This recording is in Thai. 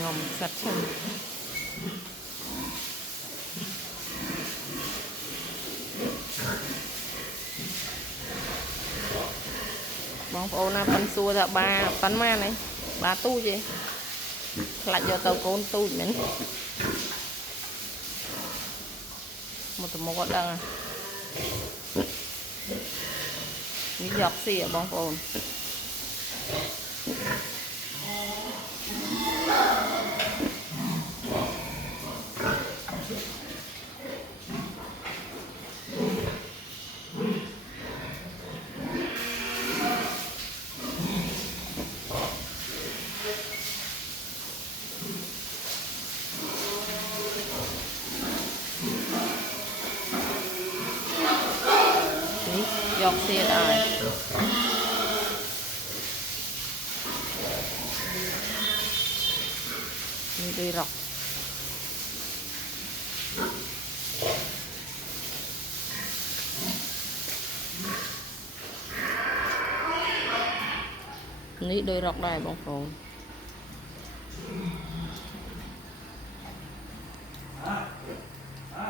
งอมสัตว์ช่างบองโอนะปันซัวจะบาปันมาไหนบาตู้จีหลักโยเตาโกนตู้เหม็นหมดหมดก็ดังมีหยอกเสียบองโอนหยอกเสียได้มีดีหรอกนี่โดยรอกได้บางคน